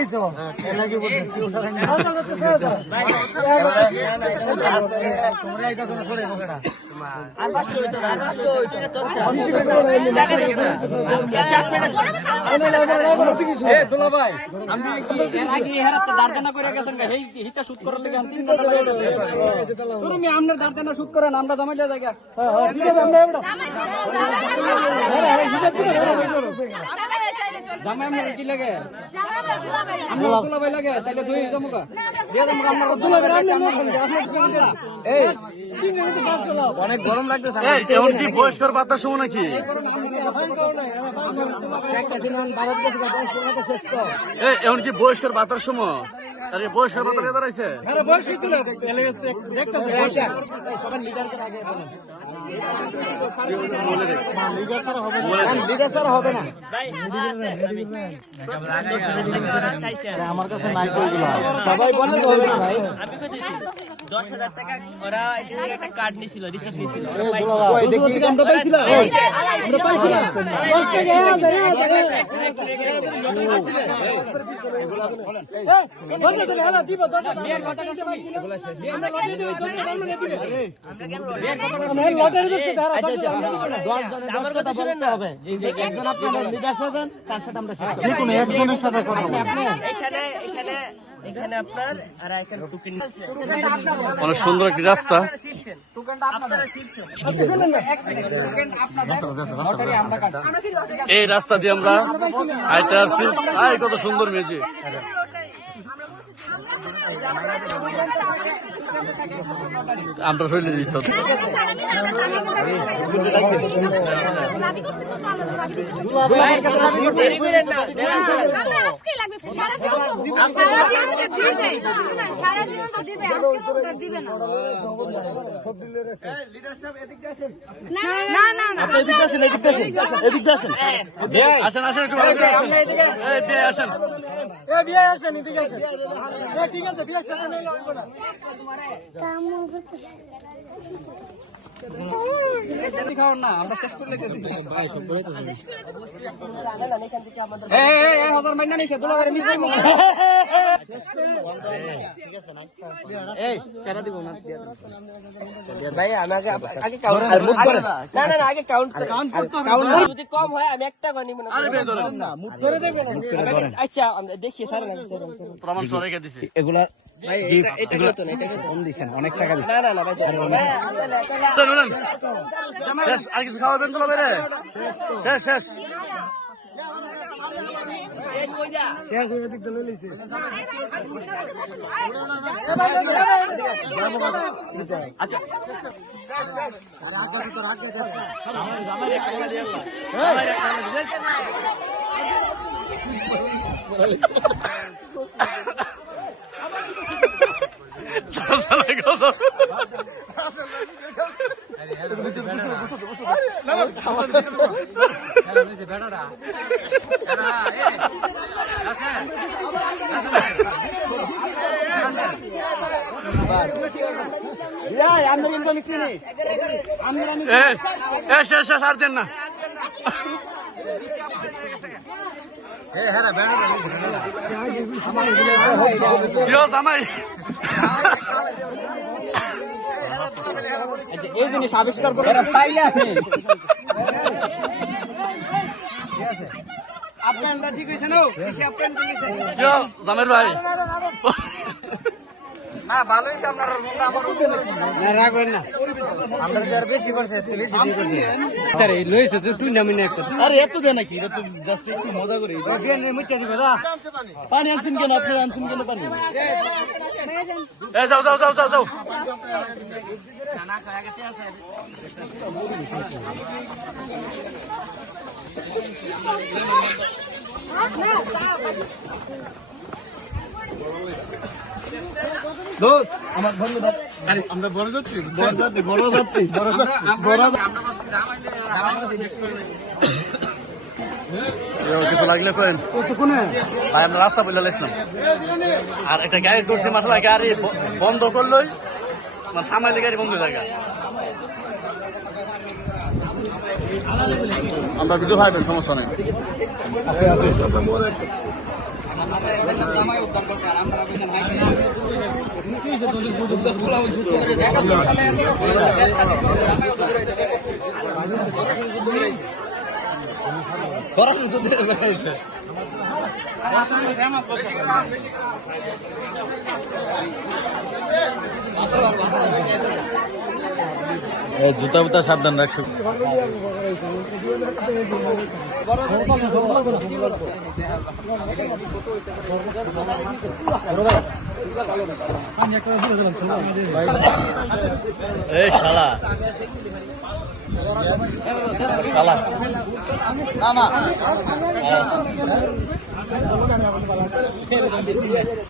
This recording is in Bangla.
হইছো লাগি বলতে তোমরা এই কথা করে বকেটা আর 500 হইতো আর 500 হইতো তো টাকা দিতে এ দুলা ভাই আমি কি এর আগে হেরাতে দাঁড়ানা করে গেছেন এই হিতা শুট করার লাগি আমি 3 ঘন্টা লাগে গেছে তুমি আমনের দাঁড়ানা শুট করেন আমরা জামাইলে জায়গা হ্যাঁ ঠিক আছে আমরা এবড়া জামাই আমরা কি লাগে আমরা দুলা ভাই লাগে তাহলে দুই জমুকা দিয়ে জমুকা আমরা দুলা ভাই এই অনেক গরম লাগতেছে এখন কি বয়স্কর বাতাস শুনো নাকি এখন কি বয়স্কর বাতাস সময় আরে বয়স্কর বাতাস দাঁড়াইছে আমার কাছে নাই সবাই বলে হবে না ভাই 10,000 টাকা ওরা একটা কার্ড নিছিল রিচার্জ নিছিল আমরা পাইছিলাম এখানে আপনার আর এখানে টোকেন অনেক সুন্দর একটি রাস্তা এই রাস্তা দিয়ে আমরা হাইটে আসছি কত সুন্দর মেয়েছে আমরা শৈলী দিচ্ছি আসেন আসেন একটু ভালো করে আসেন আসেন ঠিক আছে বিয়ে শেষ হয়ে গেল না আমরা শেষ করলে হাজার মাইনা নিছে দিব না ভাই আমাকে আগে কাউন্ট না আগে কাউন্ট যদি কম হয় আমি একটা গনি মনে আচ্ছা দেখি স্যার প্রমাণ সরে দিছে এগুলা অনেক টাকা দিচ্ছে আর কিছু খাওয়া দেন তো শেষ শেষ আচ্ছা শেষ আর দেন না এই জিনিস আবিষ্কার করে পাইলে আমি আপনার ঠিক হয়েছে না জামের ভাই না ভালো হয়েছে আপনার রাখবেন না আমরা যার বেশি করছে এত বেশি দিয়ে করছে আরে লইছে তুই নামি না একটা আরে এত দে নাকি এটা তো জাস্ট একটু মজা করে বিয়ান রে মুচ্চা দিবে না পানি আনছেন কেন আপনি আনছেন কেন পানি এ যাও যাও যাও যাও যাও খানা খাওয়া গেছে আছে আমার ধন্যবাদ আরে আমরা বড় যাত্রী কিছু লাগলে কেন ভাই আমরা রাস্তা বলে লাইছিলাম আর একটা গাড়ি ধরছি মাসলা গাড়ি বন্ধ করলোই মানে সামাইলে গাড়ি বন্ধ জায়গা আমরা ভিডিও ভাইবেন সমস্যা নেই জুতা বুতা সাবধান রাখছো। এই শালা শালা না না